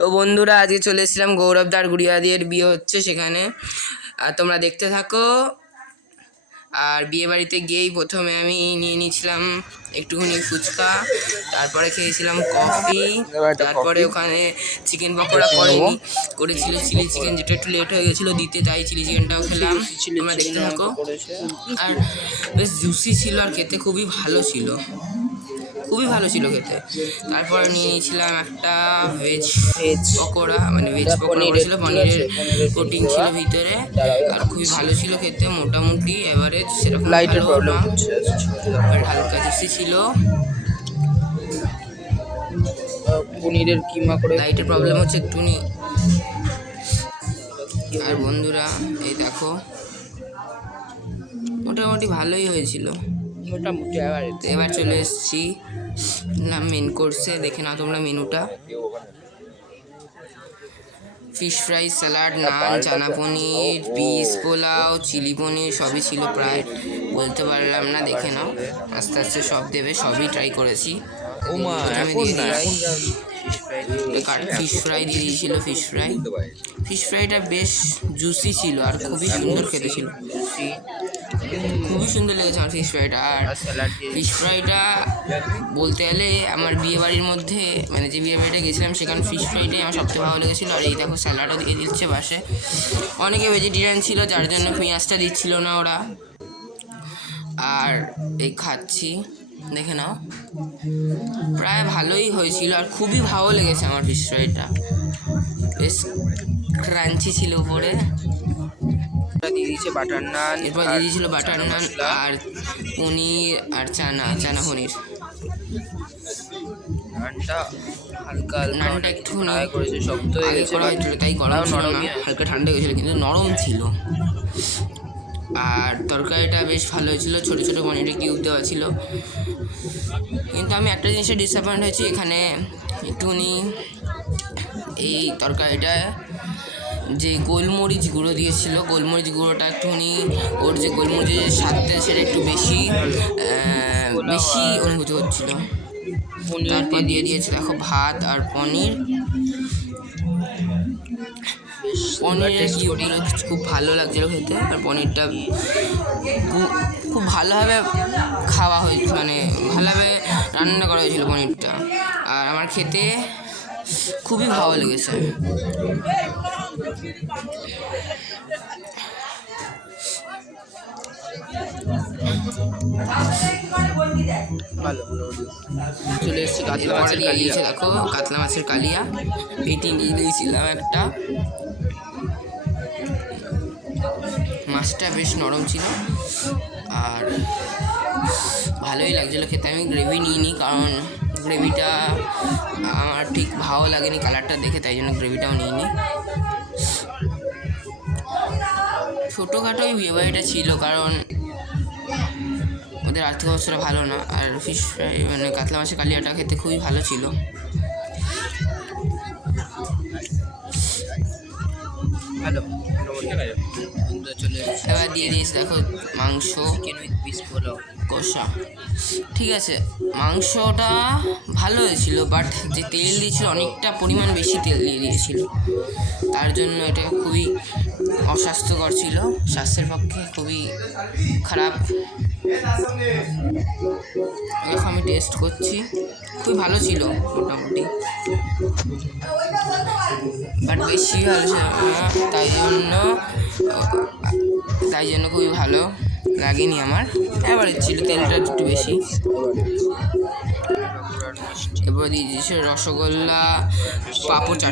তো বন্ধুরা, আজকে চলে এসেছিলাম গৌরবদার গুড়িয়াদির বিয়ে হচ্ছে সেখানে, আর তোমরা দেখতে থাকো। আর বিয়ে বাড়িতে গিয়েই প্রথমে আমি নিয়ে নিয়েছিলাম একটুখানি ফুচকা, তারপরে খেয়েছিলাম কফি, তারপরে ওখানে চিকেন পকোড়া করেছিল চিলি চিকেন, যেটা একটু লেট হয়ে গেছিলো দিতে, তাই চিলি চিকেনটাও খেলাম। তোমরা দেখতে থাকো। আর বেশ জুসি ছিল আর খেতে খুবই ভালো ছিল, খেতে। তারপর নিয়ে নিয়েছিলাম একটা ভেজ পকোড়া, মানে ভেজ পকোড়া করেছিল, পনিরের কোটিং ছিল ভিতরে, আর খুবই ভালো ছিল খেতে, মোটামুটি এভারেজ, সেরকম লাইটের প্রবলেম হচ্ছে, হালকা জুসি ছিল। পনিরের কিমা করে লাইটের প্রবলেম হচ্ছে একটুনি। আর বন্ধুরা, এই দেখো, মোটামুটি ভালোই হয়েছিল, মোটামুটি। এবার চলে এসেছি না মেন কোর্সে। দেখে না তোমরা মেনুটা। ফিশ ফ্রাই, স্যালাড, নান, চানা পনির, পিস পোলাও, চিলি পনির সবই ছিল, প্রায় বলতে পারলাম না, দেখে নাও। আস্তে আস্তে সব দেবে, সবই ট্রাই করেছি। ফিশ ফ্রাই দিয়ে দিয়েছিল। ফিশ ফ্রাইটা বেশ জুসি ছিল আর খুবই সুন্দর খেতে ছিল, খুবই সুন্দর লেগেছে আমার ফিশ ফ্রাইটা। আর ফিশ ফ্রাইটা বলতে গেলে আমার বিয়ে বাড়ির মধ্যে, মানে যে বিয়ে বাড়িটা গেছিলাম সেখানে ফিশ ফ্রাইটাই আমার সবথেকে ভালো লেগেছিলো। আর এই দেখো স্যালাডও দিয়ে দিচ্ছে পাশে। অনেকে ভেজিটেরিয়ান ছিল, যার জন্য পেঁয়াজটা দিচ্ছিল না ওরা। আর এই খাচ্ছি, দেখে নাও, প্রায় ভালোই হয়েছিল আর খুবই ভালো লেগেছে আমার ফিশ ফ্রাইটা, বেশ ক্রাঞ্চি ছিল উপরে। দিয়ে দিয়েছে বাটার নান, এরপর দিয়ে দিয়েছিল বাটার নান আর পনির আর চানা পনির। নানটা একটুখানি আগে করা হয়েছিল তাই গরম ছিল না, হালকা ঠান্ডা গেছিলো, কিন্তু নরম ছিল। আর তরকারিটা বেশ ভালো হয়েছিল, ছোটো ছোটো পনিরের কিউব দেওয়া ছিল। কিন্তু আমি একটা জিনিসে ডিসঅ্যাপয়েন্ট হয়েছি, এখানে একটুখানি এই তরকারিটা যে গোলমরিচ গুঁড়ো দিয়েছিল, গোলমরিচ গুঁড়োটা একটুখানি, ওর যে গোলমরিচের স্বাদটা সেটা একটু বেশি অনুভূতি হচ্ছিল। তারপর দিয়ে দিয়েছে দেখো ভাত আর পনিরের কিউবগুলো খুব ভালো লাগছিলো খেতে। আর পনিরটা খুব ভালোভাবে খাওয়া হয়েছিল, মানে ভালোভাবে রান্না করা হয়েছিল পনিরটা, আর আমার খেতে খুবই ভালো লেগেছে। চলে এসেছি কাতলা মাছের কালিয়া। দেখো কাতলা মাছের কালিয়া, পেটি নিয়ে দিয়েছিলাম একটা। মাছটা বেশ নরম ছিল আর ভালোই লাগছিলো খেতে। আমি গ্রেভি নিইনি, কারণ গ্রেভিটা আমার ঠিক ভালো লাগেনি কালারটা দেখে, তাই জন্য গ্রেভিটাও নিইনি। ছোটোখাটোই বিয়ে বাড়িটা ছিল, কারণ ওদের আর্থিক অবস্থাটা ভালো না। আর ফিশ ফ্রাই, মানে কাতলা মাছের কালিয়াটা খেতে খুবই ভালো ছিল। এবার দিয়ে দিয়েছি দেখো মাংস, কষা। ঠিক আছে, মাংসটা ভালো হয়েছিল, বাট যে তেল দিয়েছিল অনেকটা পরিমাণ বেশি তেল দিয়ে দিয়েছিল, তার জন্য এটা খুবই অস্বাস্থ্যকর ছিল, স্বাস্থ্যের পক্ষে খুবই খারাপ। এখন আমি টেস্ট করছি, খুবই ভালো ছিল মোটামুটি, বাট বেশি ভালো ছিল না, তাই জন্য খুবই ভালো লাগেনি আমার। এবারে ছিল তেলটা একটু বেশি। এবার দিয়ে দিয়েছে রসগোল্লা, পাঁপড় চাট।